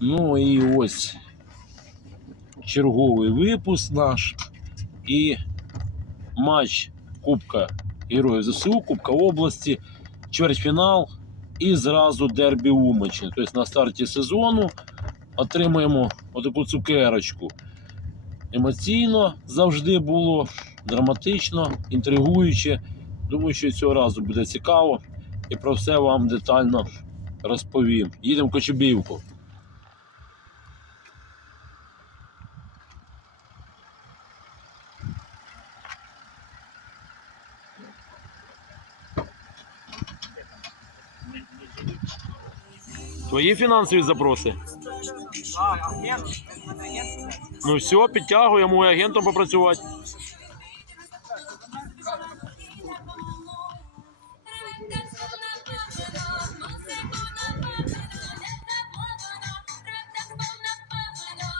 Ну і ось черговий випуск наш. І матч Кубка Героїв ЗСУ, Кубка області, чвертьфінал і зразу дербі Умичі. Тобто на старті сезону отримуємо отаку цукерочку. Емоційно завжди було, драматично, інтригуюче. Думаю, що цього разу буде цікаво і про все вам детально розповім. Їдемо в Кочубівку. Твої фінансові запроси? Ну все, підтягуємо агентом попрацювати.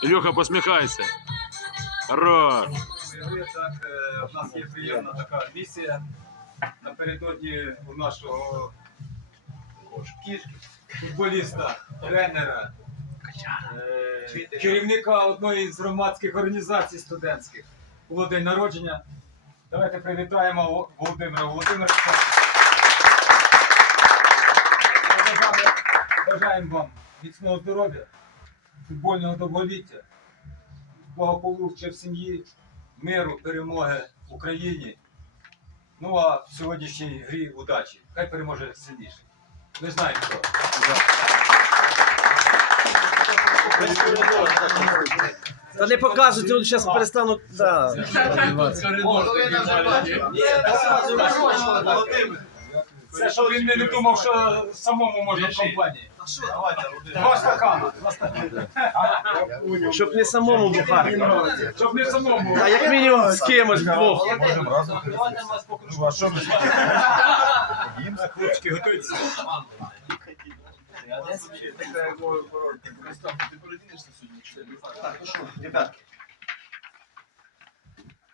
Ілюха, посміхайся. Хорош. В нас є приємна така місія. Напередодні у нашого кішки, футболіста, тренера, е, керівника одної з громадських організацій студентських. Було день народження. Давайте привітаємо Во- Володимира Володимировича. Бажаємо- Бажаємо вам міцного здоров'я, футбольного довголіття, благополуччя в сім'ї, миру, перемоги в Україні. Ну а в сьогоднішній грі удачі. Хай переможе сильніше. Не знаю хто. Та не показуйте, вони зараз перестануть. Да. Це щоб він не думав, що самому можна в компанії. Два стакана. Два стакана. Щоб не самому бухати. Щоб не самому. А як мінімум з кимось двох. Ну, а що ми Їм хлопчики готуються. Так, ну что, ребятки.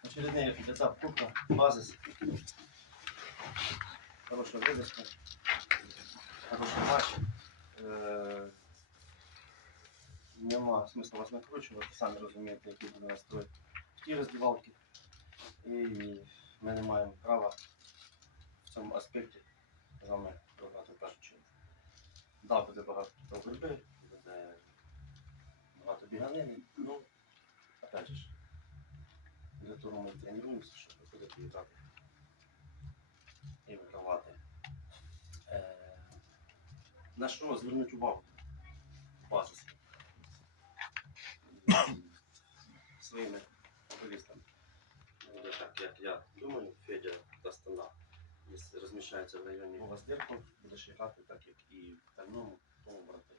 Очередной этап Кубка, базис. Хорошая вывеска. Хороший матч. Е, Нема смисла вас накручувати, самі розумієте, які буде настрой в тій роздівалки. І ми не маємо права в цьому аспекті з вами програти в першу чергу. Да, буде багато боротьби, буде багато біганини. Ну, опять же, для того ми тренуємося, щоб виходити і грати. І вигравати. Е, на що звернути увагу? Базис. Своїми футболістами. Е, Так, як я думаю, Федя та Стана, розміщається в районі Воздерку, будеш грати так, як і в Тальному, тому братері.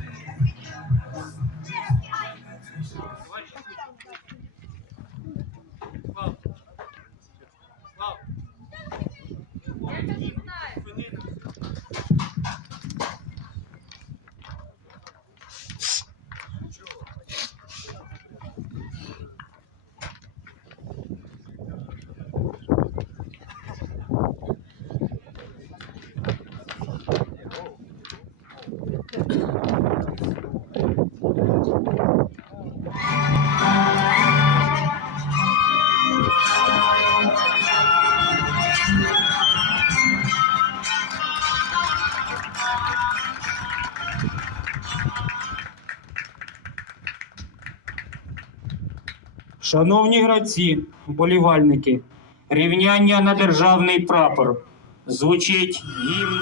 Шановні гравці, вболівальники, рівняння на державний прапор. Звучить гімн.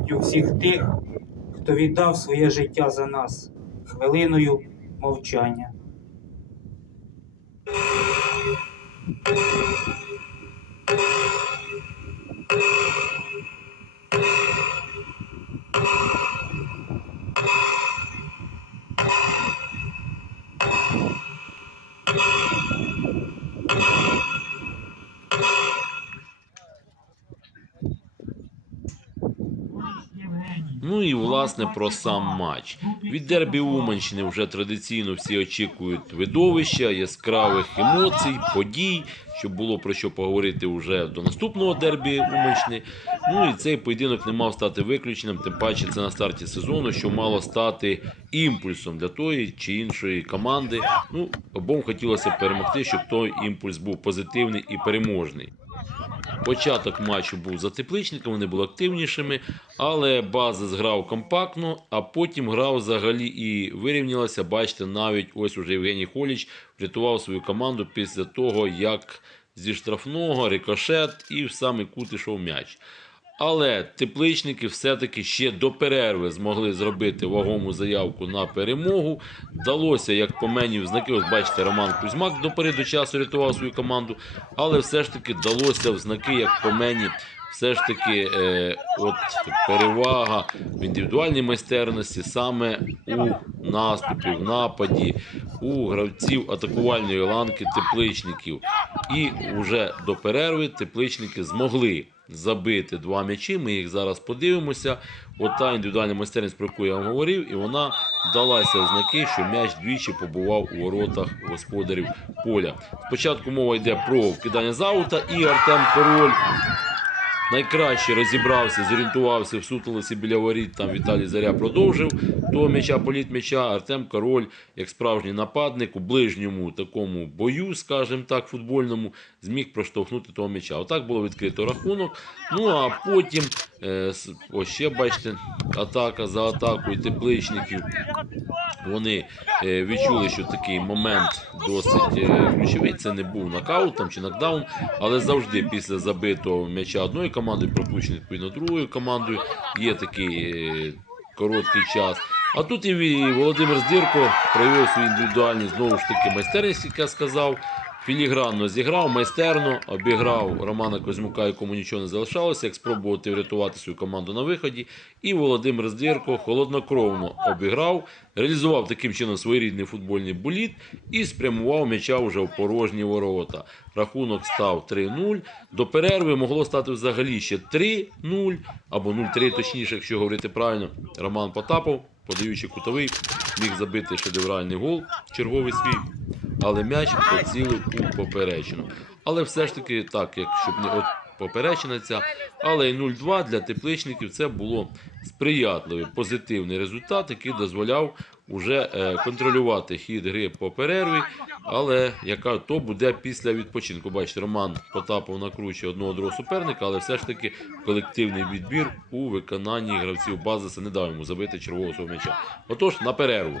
Пам'яттю всіх тих, хто віддав своє життя за нас хвилиною мовчання. Ну і власне про сам матч. Від дербі Уманщини вже традиційно всі очікують видовища, яскравих емоцій, подій, щоб було про що поговорити вже до наступного дербі Уманщини. Ну і цей поєдинок не мав стати виключенням, тим паче це на старті сезону, що мало стати імпульсом для тої чи іншої команди. Ну, обом хотілося перемогти, щоб той імпульс був позитивний і переможний. Початок матчу був за тепличником, вони були активнішими, але база зграв компактно, а потім грав взагалі і вирівнялася. Бачите, навіть ось уже Євгеній Холіч врятував свою команду після того, як зі штрафного рикошет і в самий кут ішов м'яч. Але тепличники все-таки ще до перерви змогли зробити вагому заявку на перемогу. Вдалося, як по мені в знаки, ось бачите, Роман Кузьмак до до часу рятував свою команду, але все ж таки вдалося в знаки, як по мені, все ж таки е, от перевага в індивідуальній майстерності саме у наступі, в нападі, у гравців атакувальної ланки тепличників. І вже до перерви тепличники змогли забити два м'ячі. Ми їх зараз подивимося. От індивідуальна майстерність, про яку я вам говорив, і вона далася ознаки, що м'яч двічі побував у воротах господарів поля. Спочатку мова йде про вкидання з аута і Артем Король. Найкраще розібрався, зорієнтувався в сутолосі біля воріт. Там Віталій Заря продовжив до м'яча, політ м'яча. Артем Король, як справжній нападник, у ближньому такому бою, скажімо так, футбольному, зміг проштовхнути того м'яча. Отак було відкрито рахунок. Ну а потім, ось ще бачите, атака за атакою тепличників. Вони е, відчули, що такий момент досить е, ключовий. Це не був нокаут там, чи нокдаун, але завжди після забитого м'яча одної команди, пропущений відповідно другою командою, є такий е, короткий час. А тут і Володимир Здирко проявив свою індивідуальну знову ж таки майстерність, як я сказав. Філігранно зіграв, майстерно обіграв Романа Козьмука, якому нічого не залишалося, як спробувати врятувати свою команду на виході. І Володимир Здирко холоднокровно обіграв, реалізував таким чином своєрідний футбольний боліт і спрямував м'яча вже в порожні ворота. Рахунок став 3-0. До перерви могло стати взагалі ще 3-0 або 0-3, точніше, якщо говорити правильно. Роман Потапов, подаючи кутовий, міг забити шедевральний гол, черговий свій, але м'яч поцілив у поперечину. Але все ж таки, так, як щоб не от поперечина ця, але й 0-2 для тепличників це було сприятливий, позитивний результат, який дозволяв уже е, контролювати хід гри по перерві, але яка то буде після відпочинку. Бачите, Роман Потапов накручує одного другого суперника, але все ж таки колективний відбір у виконанні гравців Базиса не дав йому забити червоного свого м'яча. Отож, на перерву.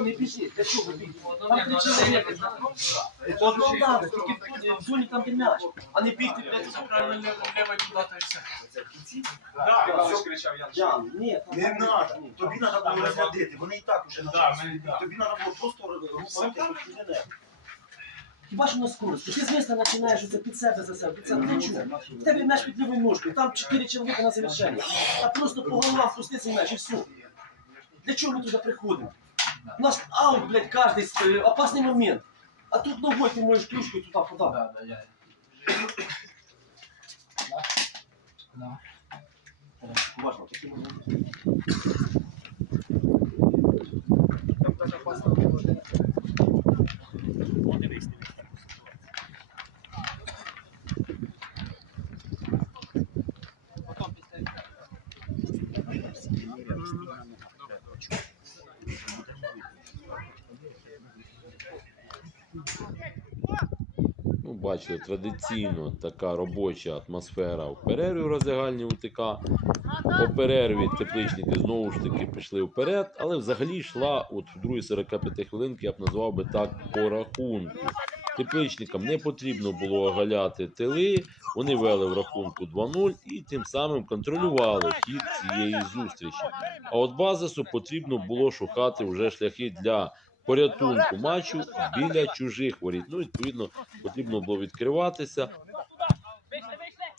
не біжи, для чого бігти? Там По одному надо, тільки в зоні там де м'яч, а не бігти, блядь, за правильно лево туди та й все. Ян, ні, там- Не надо. Тобі треба було розрядити. Вони і так уже на часі. Тобі треба було просто рухати. Хіба що на скорості? Ти звісно починаєш це під себе за себе, під себе. Для чого? В тебе м'яч під лівою ножкою, там чотири чоловіка на завершення. А просто по головам пусти цей м'яч і все. Для чого ми туди приходимо? У нас аут, блядь, каждый э, опасный момент. А тут ногою да, можеш клюшкою Да. Да, Важно, такі моменти. Бачили, традиційно така робоча атмосфера в перерві в роздягальні УТК. По перерві тепличники знову ж таки пішли вперед, але взагалі йшла от в другій 45 хвилинки, я б назвав би так, по рахунку. Тепличникам не потрібно було оголяти тили, вони вели в рахунку 2-0 і тим самим контролювали хід цієї зустрічі. А от базису потрібно було шукати вже шляхи для порятунку матчу біля чужих воріт. Ну, відповідно, потрібно було відкриватися.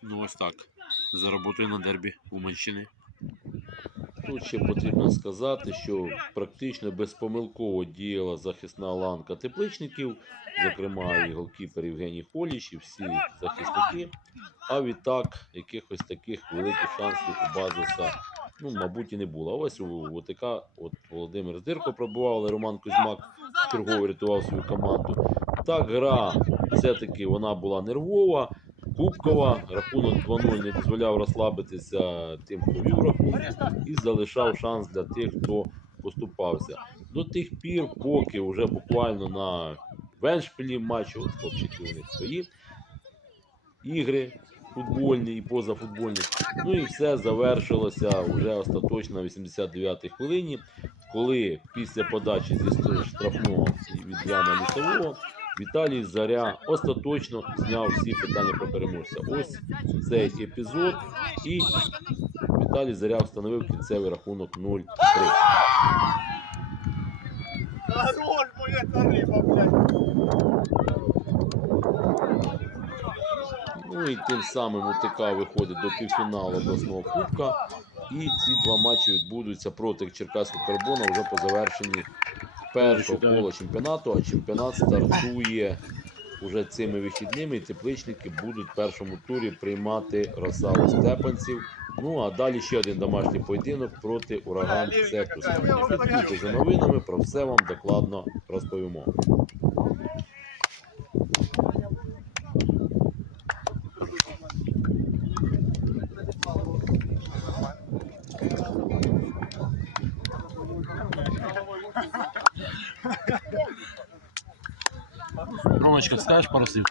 Ну, ось так. За роботою на дербі Уманщини. Тут ще потрібно сказати, що практично безпомилково діяла захисна ланка тепличників, зокрема і голкіпер Євгеній Холіч, і всі захисники. А відтак якихось таких великих шансів у Базиса, ну, мабуть, і не було. Ось у ОТК от Володимир Здирко пробував, але Роман Кузьмак чергово рятував свою команду. Так, гра все-таки вона була нервова, кубкова. Рахунок 2-0 не дозволяв розслабитися тим, хто вів рахунок, і залишав шанс для тих, хто поступався. До тих пір, поки вже буквально на веншпілі матчу, от хлопчики у них свої ігри футбольні і позафутбольні. Ну і все завершилося вже остаточно на 89-й хвилині, коли після подачі зі штрафного від Яна Лісового Віталій Заря остаточно зняв всі питання про переможця. Ось цей епізод. І Віталій Заря встановив кінцевий рахунок 0-3. Хорош, моя риба, блядь. Ну і тим самим УТК виходить до півфіналу обласного кубка. І ці два матчі відбудуться проти Черкаського карбона вже по завершенні першого кола чемпіонату. А чемпіонат стартує уже цими вихідними. І тепличники будуть в першому турі приймати Росаву Степанців. Ну а далі ще один домашній поєдинок проти ураган Цептус. Слідкуйте за новинами, про все вам докладно розповімо. Ромочка, скажеш пару слів?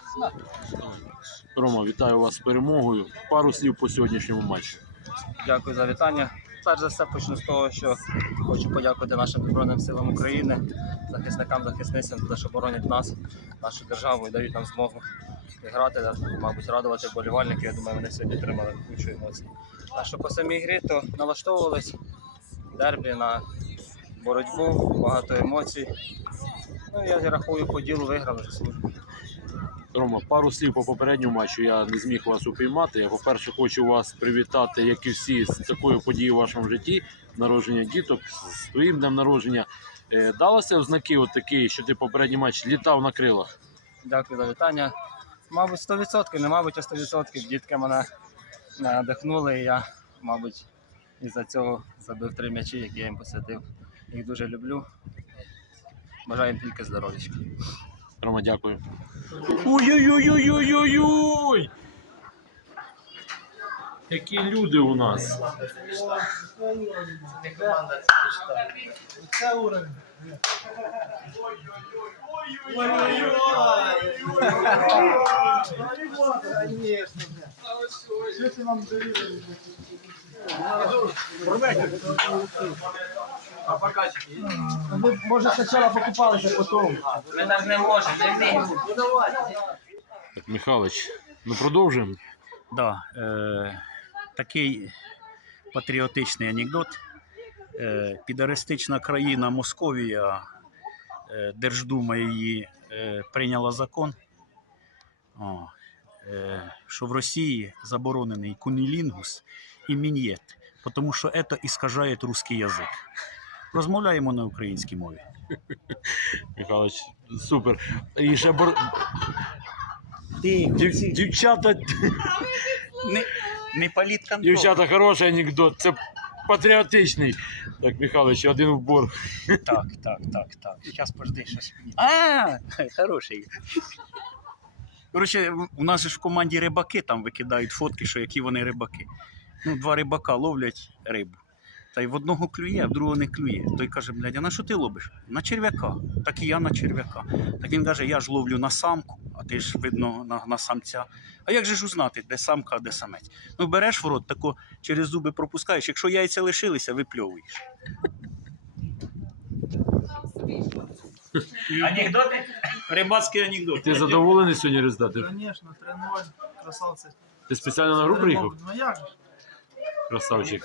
Рома, вітаю вас з перемогою. Пару слів по сьогоднішньому матчу. Дякую за вітання. Перш за все почну з того, що хочу подякувати нашим Збройним силам України, захисникам, захисницям за те, що боронять нас, нашу державу і дають нам змогу грати, мабуть, радувати вболівальників. Я думаю, вони сьогодні отримали кучу емоцій. А що по самій грі, то налаштовувались дербі на боротьбу, багато емоцій. Ну, я рахую, по ділу виграли. Рома, пару слів по попередньому матчу. Я не зміг вас упіймати. Я, по-перше, хочу вас привітати, як і всі, з такою подією в вашому житті, народження діток, з твоїм днем народження. Е, Далося в знаки от такі, що ти попередній матч літав на крилах? Дякую за вітання. Мабуть, 100%, не мабуть, а 100%. Дітки мене надихнули, і я, мабуть, із-за цього забив три м'ячі, які я їм посвятив. Їх дуже люблю. Бажаю їм тільки здоров'я. Рома, дякую. Ой-ой-ой-ой-ой-ой! Які люди у нас. Ми, може, спочатку покупалися, потім. Ми так не можемо. Так, Михайлович, ну продовжуємо. Да, е, такий патріотичний анекдот. Е, підаристична країна Московія, е, Держдума її е, прийняла закон, о, е, що в Росії заборонений кунілінгус і мін'єт, тому що це іскажає русський язик. Розмовляємо на українській мові. Михайлович, супер. І ще бор... Дів... дівчата, не, не політконтроль. дівчата, хороший анекдот. Це патріотичний. Так, Михайлович, один вбор. Так, так, так, так. Сейчас подожди, сейчас. А, хороший. Коротше, у нас ж в команді рибаки там викидають фотки, що які вони рибаки. Ну, два рибака ловлять рибу. Та й в одного клює, а в другого не клює. Той каже, блядь, а на що ти ловиш? На черв'яка. Так і я на черв'яка. Так він каже, я ж ловлю на самку, а ти ж видно на, на самця. А як же ж узнати, де самка, а де самець? Ну береш в рот, тако через зуби пропускаєш. Якщо яйця лишилися, випльовуєш. Анекдоти? Рибацький анекдот. Ти задоволений сьогодні результатом? Звісно, 3-0, красавці. Ти спеціально на гру приїхав? Ну як же? para o Saudi.